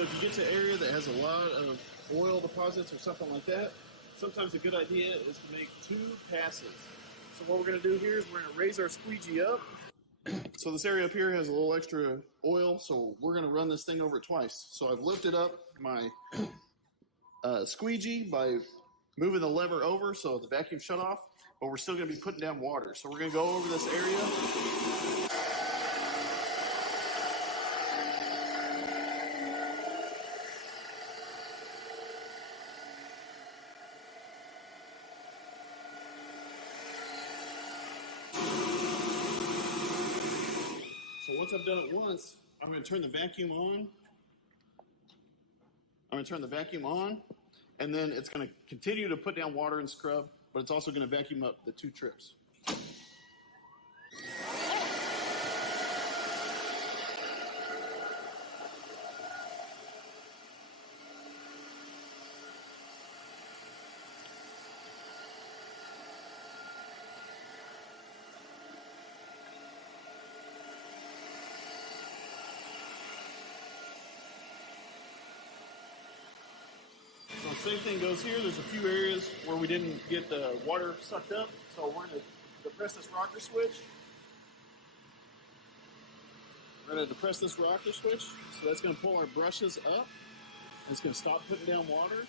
So if you get to an area that has a lot of oil deposits or something like that, sometimes a good idea is to make 2 passes. So what we're going to do here is we're going to raise our squeegee up. So this area up here has a little extra oil, so we're going to run this thing over twice. So I've lifted up my squeegee by moving the lever over so the vacuum shut off, but we're still going to be putting down water. So we're going to go over this area. So once I've done it once, I'm going to turn the vacuum on. And then it's going to continue to put down water and scrub, but it's also going to vacuum up the 2 trips. So same thing goes here. There's a few areas where we didn't get the water sucked up, so we're going to depress this rocker switch. So that's going to pull our brushes up, and it's going to stop putting down water.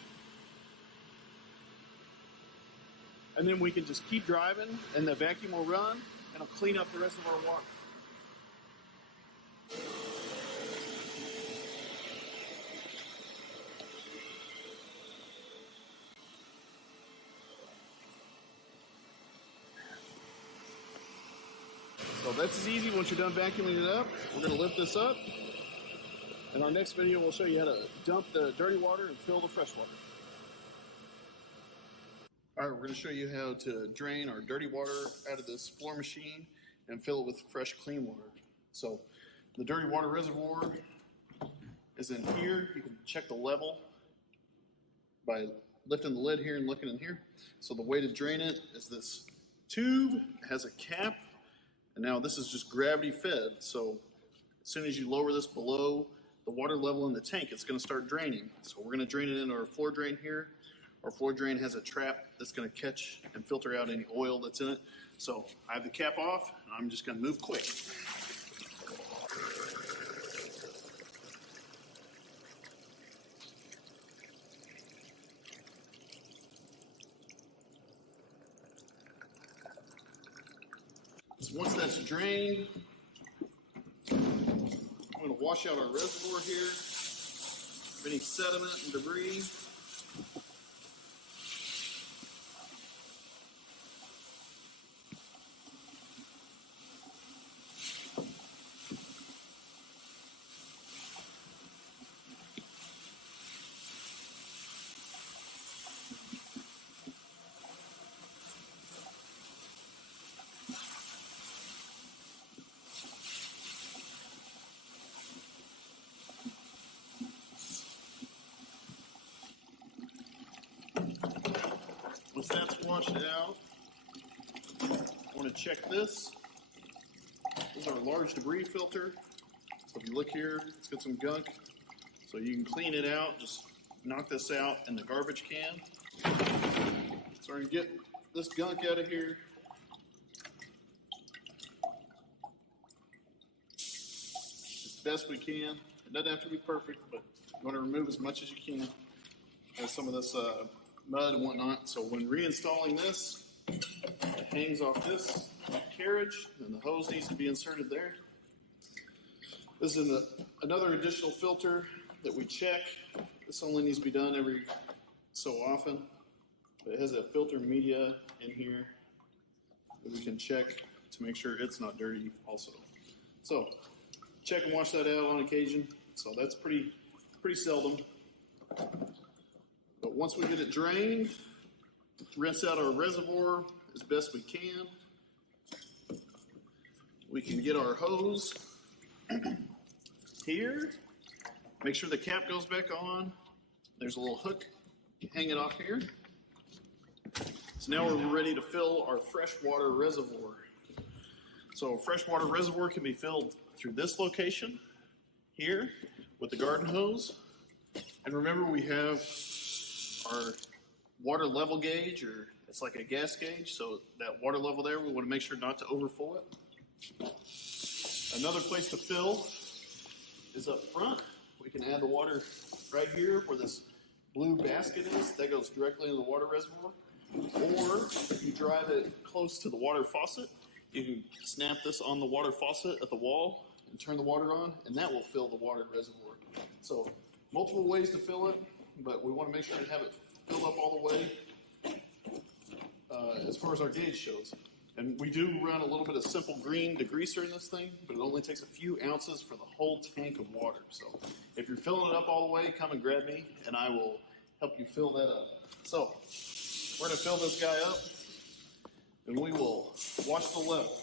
And then we can just keep driving, and the vacuum will run, and it'll clean up the rest of our water. So that's as easy. Once you're done vacuuming it up, we're going to lift this up. In our next video, we'll show you how to dump the dirty water and fill the fresh water. All right, we're going to show you how to drain our dirty water out of this floor machine and fill it with fresh, clean water. So the dirty water reservoir is in here. You can check the level by lifting the lid here and looking in here. So the way to drain it is this tube. It has a cap. And now this is just gravity fed, so as soon as you lower this below the water level in the tank, it's going to start draining. So we're going to drain it into our floor drain here. Our floor drain has a trap that's going to catch and filter out any oil that's in it. So I have the cap off, and I'm just going to move quick. So once that's drained, I'm going to wash out our reservoir here of any sediment and debris. Once that's washed out, I want to check this. This is our large debris filter. So if you look here, it's got some gunk. So you can clean it out, just knock this out in the garbage can. So we're going to get this gunk out of here. As best we can. It doesn't have to be perfect, but you want to remove as much as you can. There's some of this mud and whatnot. So when reinstalling this, it hangs off this carriage, and the hose needs to be inserted there. This is another additional filter that we check. This only needs to be done every so often. But it has a filter media in here that we can check to make sure it's not dirty also. So check and wash that out on occasion. So that's pretty seldom. But once we get it drained, rinse out our reservoir as best we can. We can get our hose here. Make sure the cap goes back on. There's a little hook hanging off here. So now we're ready to fill our freshwater reservoir. So a freshwater reservoir can be filled through this location here with the garden hose. And remember, we have our water level gauge, or it's like a gas gauge, so that water level there, we want to make sure not to overfill it. Another place to fill is up front. We can add the water right here where this blue basket is. That goes directly into the water reservoir. Or if you drive it close to the water faucet, you can snap this on the water faucet at the wall and turn the water on, and that will fill the water reservoir. So multiple ways to fill it, but we want to make sure to have it filled up all the way as far as our gauge shows. And we do run a little bit of simple green degreaser in this thing, but it only takes a few ounces for the whole tank of water. So if you're filling it up all the way, come and grab me, and I will help you fill that up. So we're going to fill this guy up, and we will watch the level.